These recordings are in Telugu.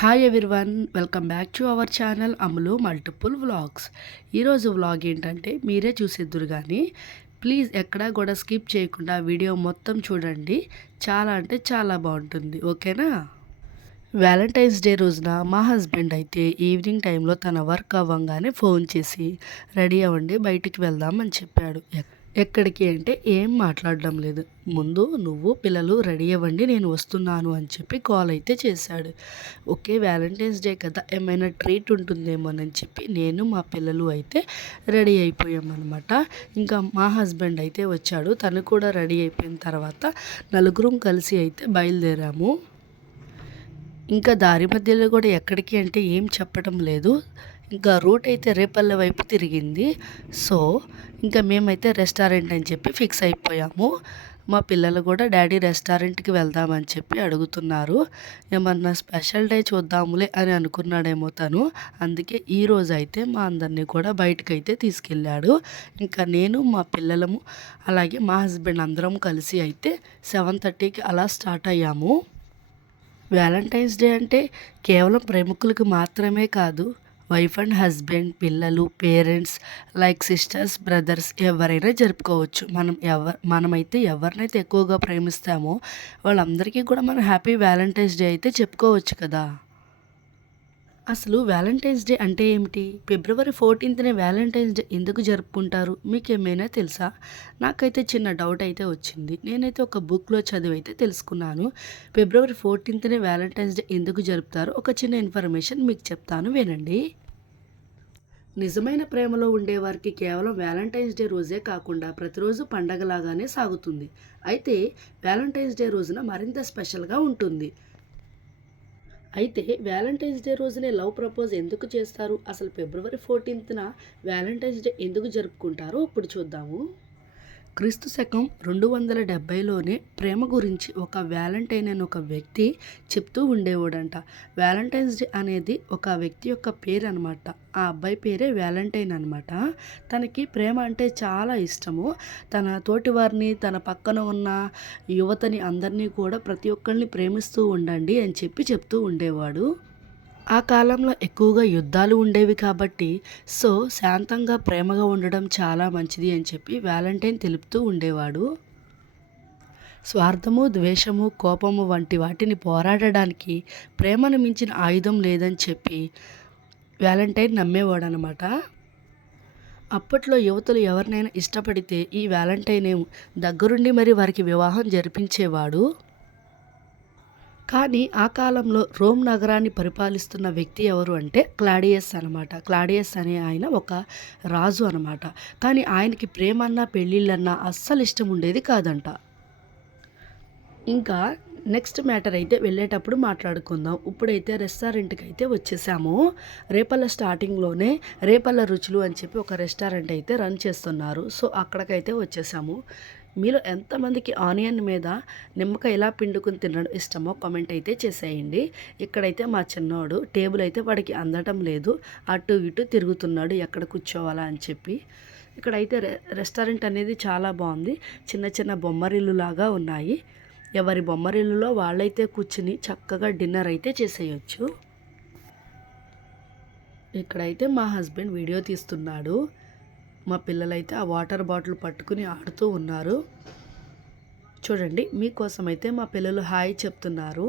Hi everyone welcome back to our channel అమలు మల్టిపుల్ వ్లాగ్స్ ఈరోజు వ్లాగ్ ఏంటంటే మీరే చూసిద్దురు కానీ ప్లీజ్ ఎక్కడా కూడా స్కిప్ చేయకుండా వీడియో మొత్తం చూడండి. చాలా అంటే చాలా బాగుంటుంది ఓకేనా? వ్యాలంటైన్స్ డే రోజున మా హస్బెండ్ అయితే ఈవినింగ్ టైంలో తన వర్క్ అవ్వగానే ఫోన్ చేసి రెడీ అవ్వండి బయటికి వెళ్దామని చెప్పాడు. ఎక్కడికి అంటే ఏం మాట్లాడడం లేదు. ముందు నువ్వు పిల్లలు రెడీ అవ్వండి నేను వస్తున్నాను అని చెప్పి కాల్ అయితే చేశాడు. ఓకే వ్యాలంటైన్స్ డే కదా ఏమైనా ట్రీట్ ఉంటుందేమోనని చెప్పి నేను మా పిల్లలు అయితే రెడీ అయిపోయామన్నమాట. ఇంకా మా హస్బెండ్ అయితే వచ్చాడు. తను కూడా రెడీ అయిపోయిన తర్వాత నలుగురం కలిసి అయితే బయలుదేరాము. ఇంకా దారి మధ్యలో కూడా ఎక్కడికి అంటే ఏం చెప్పడం లేదు. ఇంకా రూట్ అయితే రేపల్లె వైపు తిరిగింది. సో ఇంకా మేమైతే రెస్టారెంట్ అని చెప్పి ఫిక్స్ అయిపోయాము. మా పిల్లలు కూడా డాడీ రెస్టారెంట్కి వెళ్దామని చెప్పి అడుగుతున్నారు. ఏమన్నా స్పెషల్ డే చూద్దాములే అని అనుకున్నాడేమో తను. అందుకే ఈ రోజు అయితే మా అందరినీ కూడా బయటకు అయితే తీసుకెళ్ళాడు. ఇంకా నేను మా పిల్లలము అలాగే మా హస్బెండ్ అందరం కలిసి అయితే సెవెన్ థర్టీకి అలా స్టార్ట్ అయ్యాము. వ్యాలంటైన్స్ డే అంటే కేవలం ప్రముఖులకు మాత్రమే కాదు వైఫ్ అండ్ హస్బెండ్ పిల్లలు పేరెంట్స్ లైక్ సిస్టర్స్ బ్రదర్స్ ఎవరైనా జరుపుకోవచ్చు. మనం ఎవరు మనమైతే ఎవరినైతే ఎక్కువగా ప్రేమిస్తామో వాళ్ళందరికీ కూడా మనం హ్యాపీ వ్యాలంటైన్స్ డే అయితే చెప్పుకోవచ్చు కదా. అసలు వ్యాలంటైన్స్ డే అంటే ఏమిటి? ఫిబ్రవరి ఫోర్టీన్త్నే వ్యాలంటైన్స్ డే ఎందుకు జరుపుకుంటారు? మీకు ఏమైనా తెలుసా? నాకైతే చిన్న డౌట్ అయితే వచ్చింది. నేనైతే ఒక బుక్లో చదివి అయితే తెలుసుకున్నాను. ఫిబ్రవరి ఫోర్టీన్త్నే వ్యాలంటైన్స్ డే ఎందుకు జరుపుతారో? ఒక చిన్న ఇన్ఫర్మేషన్ మీకు చెప్తాను వినండి. నిజమైన ప్రేమలో ఉండేవారికి కేవలం వ్యాలంటైన్స్ డే రోజే కాకుండా ప్రతిరోజు పండగలాగానే సాగుతుంది. అయితే వ్యాలంటైన్స్ డే రోజున మరింత స్పెషల్గా ఉంటుంది. అయితే వ్యాలంటైన్స్ డే రోజునే లవ్ ప్రపోజ్ ఎందుకు చేస్తారు? అసలు ఫిబ్రవరి ఫోర్టీన్త్న వ్యాలంటైన్స్ డే ఎందుకు జరుపుకుంటారో ఇప్పుడు చూద్దాము. క్రీస్తు శకం రెండు వందల డెబ్బైలోనే ప్రేమ గురించి ఒక వ్యాలంటైన్ అనే ఒక వ్యక్తి చెప్తూ ఉండేవాడంట. వ్యాలంటైన్స్ డే అనేది ఒక వ్యక్తి యొక్క పేరు అనమాట ఆ అబ్బాయి పేరే వ్యాలంటైన్ అనమాట తనకి ప్రేమ అంటే చాలా ఇష్టము. తన తోటి వారిని తన పక్కన ఉన్న యువతని అందరినీ కూడా ప్రతి ఒక్కరిని ప్రేమిస్తూ ఉండండి అని చెప్పి చెప్తూ ఉండేవాడు. ఆ కాలంలో ఎక్కువగా యుద్ధాలు ఉండేవి కాబట్టి సో శాంతంగా ప్రేమగా ఉండడం చాలా మంచిది అని చెప్పి వ్యాలంటైన్ తెలుపుతూ ఉండేవాడు. స్వార్థము ద్వేషము కోపము వంటి వాటిని పోరాడడానికి ప్రేమను మించిన ఆయుధం లేదని చెప్పి వ్యాలంటైన్ నమ్మేవాడు అనమాట అప్పట్లో యువతలు ఎవరినైనా ఇష్టపడితే ఈ వ్యాలంటైన్ దగ్గరుండి మరి వారికి వివాహం జరిపించేవాడు. కానీ ఆ కాలంలో రోమ్ నగరాన్ని పరిపాలిస్తున్న వ్యక్తి ఎవరు అంటే క్లాడియస్ అనమాట క్లాడియస్ అనే ఆయన ఒక రాజు అనమాట కానీ ఆయనకి ప్రేమన్నా పెళ్ళిళ్ళన్నా అస్సలు ఇష్టం ఉండేది కాదంట. ఇంకా నెక్స్ట్ మ్యాటర్ అయితే వెళ్ళేటప్పుడు మాట్లాడుకుందాం. ఇప్పుడైతే రెస్టారెంట్కి అయితే వచ్చేసాము. రేపల్ల స్టార్టింగ్లోనే రేపల్ల రుచులు అని చెప్పి ఒక రెస్టారెంట్ అయితే రన్ చేస్తున్నారు. సో అక్కడికైతే వచ్చేసాము. మీలో ఎంతమందికి ఆనియన్ మీద నిమ్మకాయ ఎలా పిండుకుని తినడం ఇష్టమో కామెంట్ అయితే చేసేయండి. ఇక్కడైతే మా చిన్నోడు టేబుల్ అయితే వాడికి అందటం లేదు. అటు ఇటు తిరుగుతున్నాడు ఎక్కడ కూర్చోవాలా అని చెప్పి. ఇక్కడైతే రె రెస్టారెంట్ అనేది చాలా బాగుంది. చిన్న చిన్న బొమ్మరిల్లు లాగా ఉన్నాయి. ఎవరి బొమ్మరిల్లులో వాళ్ళైతే కూర్చుని చక్కగా డిన్నర్ అయితే చేసేయచ్చు. ఇక్కడైతే మా హస్బెండ్ వీడియో తీస్తున్నాడు. మా పిల్లలైతే ఆ వాటర్ బాటిల్ పట్టుకుని ఆడుతూ ఉన్నారు. చూడండి మీకోసం అయితే మా పిల్లలు హాయ్ చెప్తున్నారు.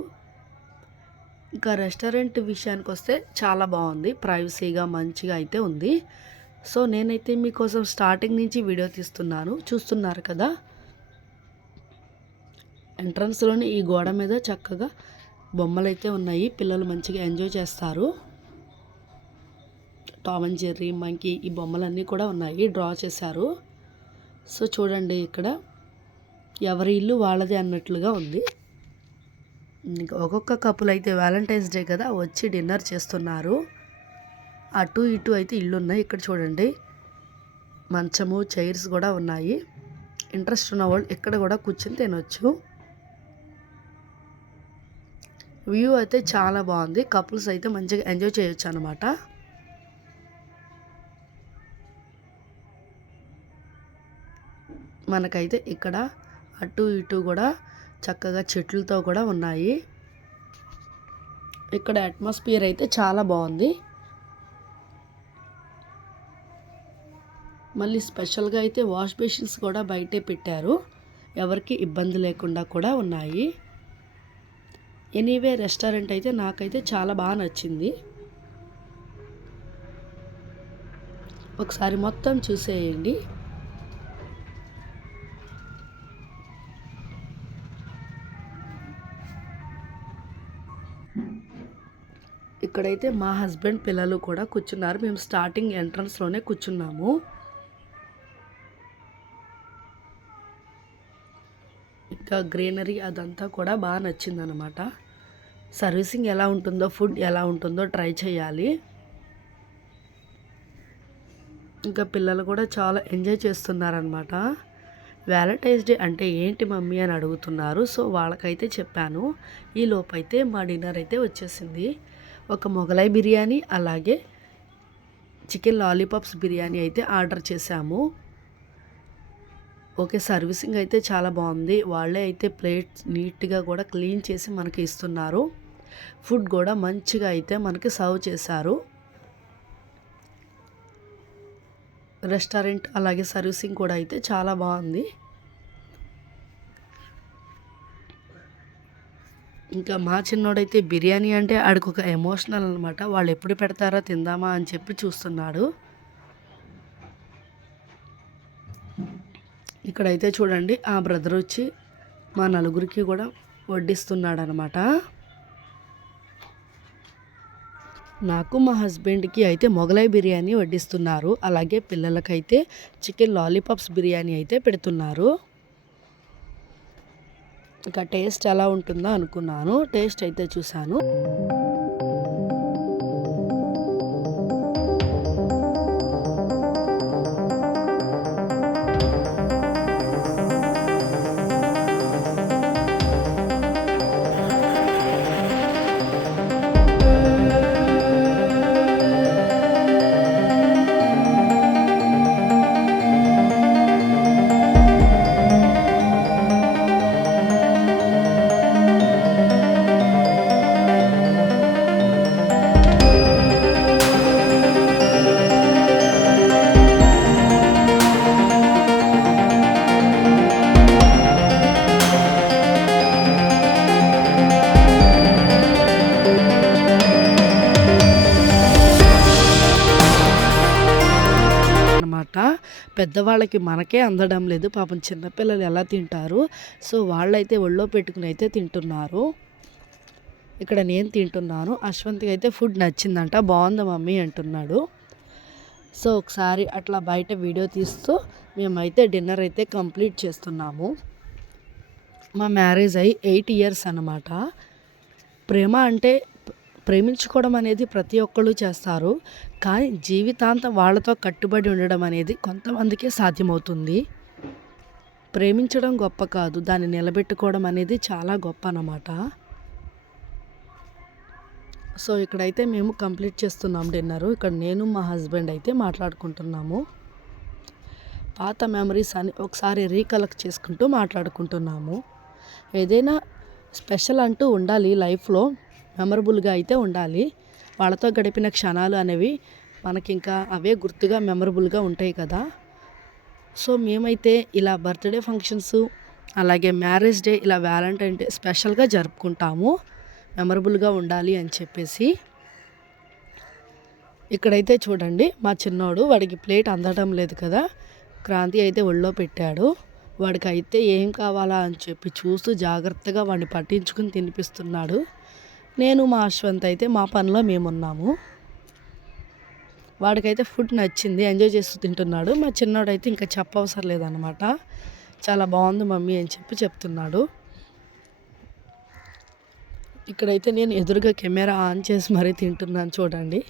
ఇంకా రెస్టారెంట్ విషయానికి వస్తే చాలా బాగుంది ప్రైవసీగా మంచిగా అయితే ఉంది. సో నేనైతే మీకోసం స్టార్టింగ్ నుంచి వీడియో తీస్తున్నాను చూస్తున్నారు కదా. ఎంట్రన్స్లోని ఈ గోడ మీద చక్కగా బొమ్మలు అయితే ఉన్నాయి పిల్లలు మంచిగా ఎంజాయ్ చేస్తారు. టామ్ అండ్ జెర్రీ మంకీ ఈ బొమ్మలన్నీ కూడా ఉన్నాయి. డ్రా చేశారు. సో చూడండి ఇక్కడ ఎవరి ఇల్లు వాళ్ళదే అన్నట్లుగా ఉంది. ఇంకా ఒక్కొక్క కప్పులు అయితే వ్యాలంటైన్స్ డే కదా వచ్చి డిన్నర్ చేస్తున్నారు. అటు ఇటు అయితే ఇల్లు ఉన్నాయి ఇక్కడ చూడండి మంచము చైర్స్ కూడా ఉన్నాయి. ఇంట్రెస్ట్ ఉన్న వాళ్ళు ఇక్కడ కూడా కూర్చొని తినొచ్చు. వ్యూ అయితే చాలా బాగుంది. కపుల్స్ అయితే మంచిగా ఎంజాయ్ చేయొచ్చు అనమాట మనకైతే ఇక్కడ అటు ఇటు కూడా చక్కగా చెట్లతో కూడా ఉన్నాయి. ఇక్కడ అట్మాస్ఫియర్ అయితే చాలా బాగుంది. మళ్ళీ స్పెషల్గా అయితే వాష్ బేషన్స్ కూడా బయటే పెట్టారు. ఎవరికి ఇబ్బంది లేకుండా కూడా ఉన్నాయి. ఎనీవే రెస్టారెంట్ అయితే నాకైతే చాలా బాగా నచ్చింది. ఒకసారి మొత్తం చూసేయండి. ఇక్కడైతే మా హస్బెండ్ పిల్లలు కూడా కూర్చున్నారు. మేము స్టార్టింగ్ ఎంట్రన్స్లోనే కూర్చున్నాము. ఇంకా గ్రీనరీ అదంతా కూడా బాగా నచ్చిందనమాట. సర్వీసింగ్ ఎలా ఉంటుందో ఫుడ్ ఎలా ఉంటుందో ట్రై చేయాలి. ఇంకా పిల్లలు కూడా చాలా ఎంజాయ్ చేస్తున్నారనమాట. వ్యాలంటైన్స్ డే అంటే ఏంటి మమ్మీ అని అడుగుతున్నారు. సో వాళ్ళకైతే చెప్పాను. ఈ లోపైతే మా డిన్నర్ అయితే వచ్చేసింది. ఒక మొగలై బిర్యానీ అలాగే చికెన్ లాలీపాప్స్ బిర్యానీ అయితే ఆర్డర్ చేశాము. ఓకే సర్వీసింగ్ అయితే చాలా బాగుంది. వాళ్ళే అయితే ప్లేట్స్ నీట్గా కూడా క్లీన్ చేసి మనకి ఇస్తున్నారు. ఫుడ్ కూడా మంచిగా అయితే మనకి సర్వ్ చేశారు. రెస్టారెంట్ అలాగే సర్వీసింగ్ కూడా అయితే చాలా బాగుంది. ఇంకా మా చిన్నోడైతే బిర్యానీ అంటే ఆడికి ఒక ఎమోషనల్ అనమాట వాళ్ళు ఎప్పుడు పెడతారో తిందామా అని చెప్పి చూస్తున్నాడు. ఇక్కడైతే చూడండి ఆ బ్రదర్ వచ్చి మా నలుగురికి కూడా వడ్డిస్తున్నాడు అనమాట నాకు మా హస్బెండ్కి అయితే మొగలై బిర్యానీ వడ్డిస్తున్నారు. అలాగే పిల్లలకైతే చికెన్ లాలీపాప్స్ బిర్యానీ అయితే పెడుతున్నారు. ఇంకా టేస్ట్ ఎలా ఉంటుందో అనుకున్నాను. టేస్ట్ అయితే చూశాను. పెద్దవాళ్ళకి మనకే అందడం లేదు. పాపం చిన్నపిల్లలు ఎలా తింటారు? సో వాళ్ళైతే ఒళ్ళో పెట్టుకుని అయితే తింటున్నారు. ఇక్కడ నేను తింటున్నాను. అశ్వంత్కి అయితే ఫుడ్ నచ్చిందంట. బాగుంది మమ్మీ అంటున్నాడు. సో ఒకసారి అట్లా బయట వీడియో తీస్తూ మేమైతే డిన్నర్ అయితే కంప్లీట్ చేస్తున్నాము. మా మ్యారేజ్ అయ్యి ఎయిట్ ఇయర్స్ అనమాట ప్రేమ అంటే ప్రేమించుకోవడం అనేది ప్రతి ఒక్కళ్ళు చేస్తారు. కానీ జీవితాంతం వాళ్ళతో కట్టుబడి ఉండడం అనేది కొంతమందికే సాధ్యమవుతుంది. ప్రేమించడం గొప్ప కాదు. దాన్ని నిలబెట్టుకోవడం అనేది చాలా గొప్ప అన్నమాట. సో ఇక్కడైతే మేము కంప్లీట్ చేస్తున్నాం డిన్నరు. ఇక్కడ నేను మా హస్బెండ్ అయితే మాట్లాడుకుంటున్నాము. పాత మెమరీస్ అని ఒకసారి రీకలెక్ట్ చేసుకుంటూ మాట్లాడుకుంటున్నాము. ఏదైనా స్పెషల్ అంటూ ఉండాలి లైఫ్లో. మెమరబుల్గా అయితే ఉండాలి. వాళ్ళతో గడిపిన క్షణాలు అనేవి మనకి ఇంకా అవే గుర్తుగా మెమరబుల్గా ఉంటాయి కదా. సో మేమైతే ఇలా బర్త్డే ఫంక్షన్స్ అలాగే మ్యారేజ్ డే ఇలా వ్యాలంటైన్ డే స్పెషల్గా జరుపుకుంటాము. మెమరబుల్గా ఉండాలి అని చెప్పేసి. ఇక్కడైతే చూడండి మా చిన్నోడు వాడికి ప్లేట్ అందడం లేదు కదా. క్రాంతి అయితే ఒళ్ళో పెట్టాడు. వాడికి అయితే ఏం కావాలా అని చెప్పి చూస్తూ జాగ్రత్తగా వాడిని పట్టించుకుని తినిపిస్తున్నాడు. నేను మా అశ్వంత్ అయితే మా పనిలో మేమున్నాము. వాడికైతే ఫుడ్ నచ్చింది ఎంజాయ్ చేస్తూ తింటున్నాడు. మా చిన్నోడైతే ఇంకా చెప్పవసరం లేదనమాట చాలా బాగుంది మమ్మీ అని చెప్పి చెప్తున్నాడు. ఇక్కడైతే నేను ఎదురుగా కెమెరా ఆన్ చేసి మరీ తింటున్నాను చూడండి.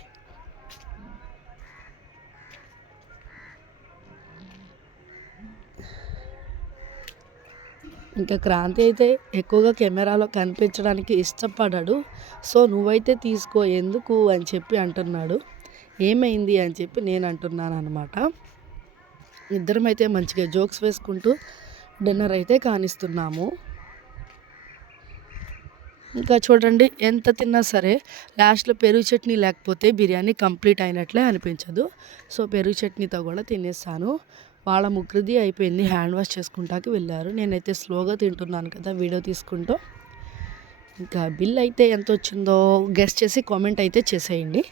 ఇంకా క్రాంతి అయితే ఎక్కువగా కెమెరాలో కనిపించడానికి ఇష్టపడడు. సో నువ్వైతే తీసుకో ఎందుకు అని చెప్పి అంటున్నాడు. ఏమైంది అని చెప్పి నేను అంటున్నాను అనమాట ఇద్దరం అయితే మంచిగా జోక్స్ వేసుకుంటూ డిన్నర్ అయితే కానిస్తున్నాము. ఇంకా చూడండి ఎంత తిన్నా సరే లాస్ట్లో పెరుగు చట్నీ లేకపోతే బిర్యానీ కంప్లీట్ అయినట్లే అనిపించదు. సో పెరుగు చట్నీతో కూడా తినేస్తాను. వాళ్ళ ముగ్గురిది అయిపోయింది హ్యాండ్ వాష్ చేసుకుంటాకి వెళ్ళారు. నేనైతే స్లోగా తింటున్నాను కదా వీడియో తీసుకుంటూ. ఇంకా బిల్ అయితే ఎంత వచ్చిందో గెస్ట్ చేసి కామెంట్ అయితే చేసేయండి.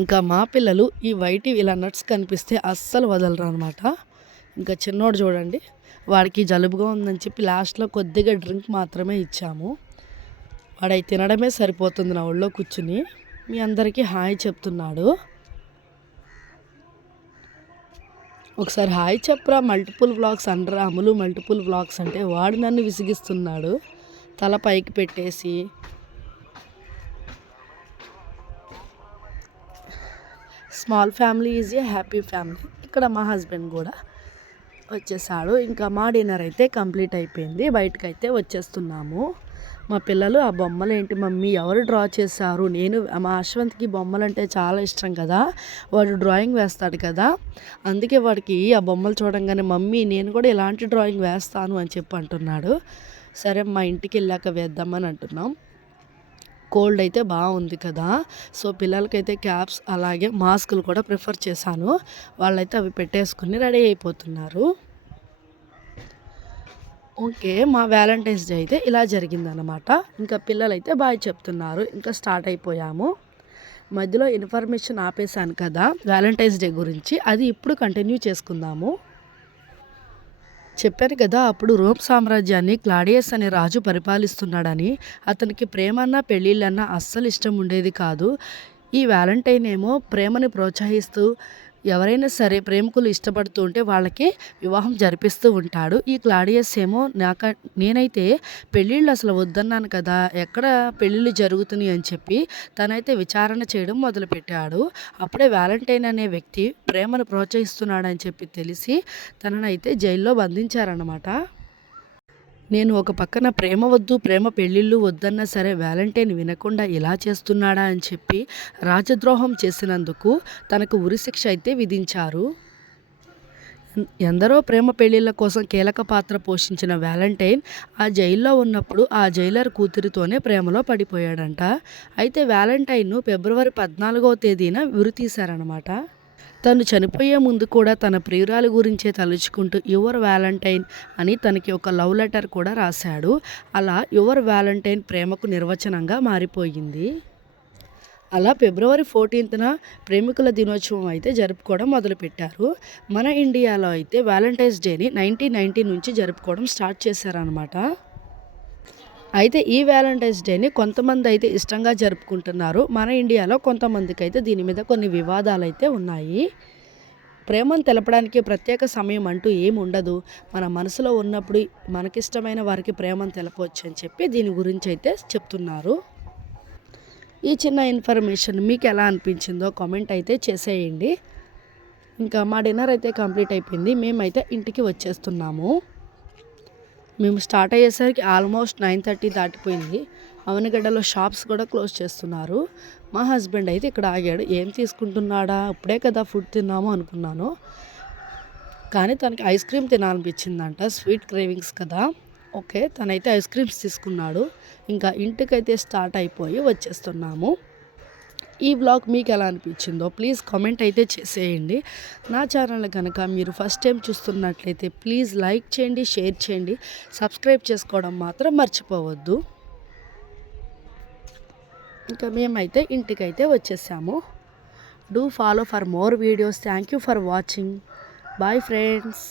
ఇంకా మా పిల్లలు ఈ వైట్ ఇలా నట్స్ కనిపిస్తే అస్సలు వదలరు అనమాట ఇంకా చిన్నోడు చూడండి వాడికి జలుబుగా ఉందని చెప్పి లాస్ట్లో కొద్దిగా డ్రింక్ మాత్రమే ఇచ్చాము. వాడై తినడమే సరిపోతుంది నా ఒళ్ళో కూర్చుని. మీ అందరికీ హాయ్ చెప్తున్నాడు. ఒకసారి హాయ్ చెప్పరా. మల్టిపుల్ బ్లాగ్స్ అంటారా. అమలు మల్టిపుల్ బ్లాగ్స్ అంటే వాడు నన్ను విసిగిస్తున్నాడు. తల పైకి పెట్టేసి. Small family is a happy family. ఇక్కడ మా హస్బెండ్ కూడా వచ్చేసాడు. ఇంకా మా డిన్నర్ అయితే కంప్లీట్ అయిపోయింది. బయటకైతే వచ్చేస్తున్నాము. మా పిల్లలు ఆ బొమ్మలు ఏంటి? మమ్మీ ఎవరు డ్రా చేశారు? నేను మా అశ్వంత్కి బొమ్మలు అంటే చాలా ఇష్టం కదా. వాడు డ్రాయింగ్ వేస్తాడు కదా. అందుకే వాడికి ఆ బొమ్మలు చూడంగానే మమ్మీ నేను కూడా ఇలాంటి డ్రాయింగ్ వేస్తాను అని చెప్పి అంటున్నాడు. సరే మా ఇంటికి వెళ్ళాక వేద్దామని అంటున్నాం. కోల్డ్ అయితే బాగుంది కదా. సో పిల్లలకైతే క్యాప్స్ అలాగే మాస్కులు కూడా ప్రిఫర్ చేశాను. వాళ్ళైతే అవి పెట్టేసుకుని రెడీ అయిపోతున్నారు. ఓకే మా వ్యాలంటైన్స్ డే అయితే ఇలా జరిగిందనమాట ఇంకా పిల్లలైతే బాయ్ చెప్తున్నారు. ఇంకా స్టార్ట్ అయిపోయాము. మధ్యలో ఇన్ఫర్మేషన్ ఆపేశాను కదా వ్యాలంటైన్స్ డే గురించి. అది ఇప్పుడు కంటిన్యూ చేసుకుందాము. చెప్పాను కదా అప్పుడు రోమ్ సామ్రాజ్యాన్ని క్లాడియస్ అనే రాజు పరిపాలిస్తున్నాడని. అతనికి ప్రేమన్నా పెళ్ళిళ్ళన్నా అస్సలు ఇష్టం ఉండేది కాదు. ఈ వ్యాలంటైన్ ఏమో ప్రేమని ప్రోత్సహిస్తూ ఎవరైనా సరే ప్రేమికులు ఇష్టపడుతూ ఉంటే వాళ్ళకి వివాహం జరిపిస్తూ ఉంటాడు. ఈ క్లాడియస్ ఏమో నాక నేనైతే పెళ్ళిళ్ళు అసలు వద్దన్నాను కదా ఎక్కడ పెళ్ళిళ్ళు జరుగుతున్నాయి అని చెప్పి తనైతే విచారణ చేయడం మొదలుపెట్టాడు. అప్పుడే వ్యాలంటైన్ అనే వ్యక్తి ప్రేమను ప్రోత్సహిస్తున్నాడని చెప్పి తెలిసి తననైతే జైల్లో బంధించారనమాట నేను ఒక పక్కన ప్రేమ వద్దు ప్రేమ పెళ్ళిళ్ళు వద్దన్నా సరే వ్యాలంటైన్ వినకుండా ఇలా చేస్తున్నాడా అని చెప్పి రాజద్రోహం చేసినందుకు తనకు ఉరిశిక్ష అయితే విధించారు. ఎందరో ప్రేమ పెళ్ళిళ్ళ కోసం కీలక పాత్ర పోషించిన వ్యాలంటైన్ ఆ జైల్లో ఉన్నప్పుడు ఆ జైలర్ కూతురితోనే ప్రేమలో పడిపోయాడంట. అయితే వ్యాలంటైన్ను ఫిబ్రవరి పద్నాలుగో తేదీన ఉరి తీశారనమాట తను చనిపోయే ముందు కూడా తన ప్రియురాల గురించే తలుచుకుంటూ యువర్ వ్యాలంటైన్ అని తనకి ఒక లవ్ లెటర్ కూడా రాశాడు. అలా యువర్ వ్యాలంటైన్ ప్రేమకు నిర్వచనంగా మారిపోయింది. అలా ఫిబ్రవరి ఫోర్టీన్త్న ప్రేమికుల దినోత్సవం అయితే జరుపుకోవడం మొదలుపెట్టారు. మన ఇండియాలో అయితే వ్యాలంటైన్స్ డేని నైన్టీన్ నైన్టీ నుంచి జరుపుకోవడం స్టార్ట్ చేశారనమాట అయితే ఈ వ్యాలంటైన్స్ డేని కొంతమంది అయితే ఇష్టంగా జరుపుకుంటున్నారు. మన ఇండియాలో కొంతమందికి అయితే దీని మీద కొన్ని వివాదాలు అయితే ఉన్నాయి. ప్రేమను తెలపడానికి ప్రత్యేక సమయం అంటూ ఏమి ఉండదు. మన మనసులో ఉన్నప్పుడు మనకిష్టమైన వారికి ప్రేమను తెలపవచ్చు అని చెప్పి దీని గురించి అయితే చెప్తున్నారు. ఈ చిన్న ఇన్ఫర్మేషన్ మీకు ఎలా అనిపించిందో కామెంట్ అయితే చేసేయండి. ఇంకా మా డిన్నర్ అయితే కంప్లీట్ అయిపోయింది. మేమైతే ఇంటికి వచ్చేస్తున్నాము. మేము స్టార్ట్ అయ్యేసరికి ఆల్మోస్ట్ నైన్ థర్టీ దాటిపోయింది. అవనగడ్డలో షాప్స్ కూడా క్లోజ్ చేస్తున్నారు. మా హస్బెండ్ అయితే ఇక్కడ ఆగాడు. ఏం తీసుకుంటున్నాడా? ఇప్పుడే కదా ఫుడ్ తిన్నాము అనుకున్నాను. కానీ తనకి ఐస్ క్రీమ్ తినాలనిపించిందంట. స్వీట్ క్రేవింగ్స్ కదా. ఓకే తనైతే ఐస్ క్రీమ్స్ తీసుకున్నాడు. ఇంకా ఇంటికైతే స్టార్ట్ అయిపోయి వచ్చేస్తున్నాము. ఈ బ్లాగ్ మీకు ఎలా అనిపించిందో ప్లీజ్ కామెంట్ అయితే చేసేయండి. నా ఛానల్ కనుక మీరు ఫస్ట్ టైం చూస్తున్నట్లయితే ప్లీజ్ లైక్ చేయండి షేర్ చేయండి. సబ్స్క్రైబ్ చేసుకోవడం మాత్రం మర్చిపోవద్దు. ఇంకా మేమైతే ఇంటికైతే వచ్చేసాము. Do follow for more videos thank you for watching bye friends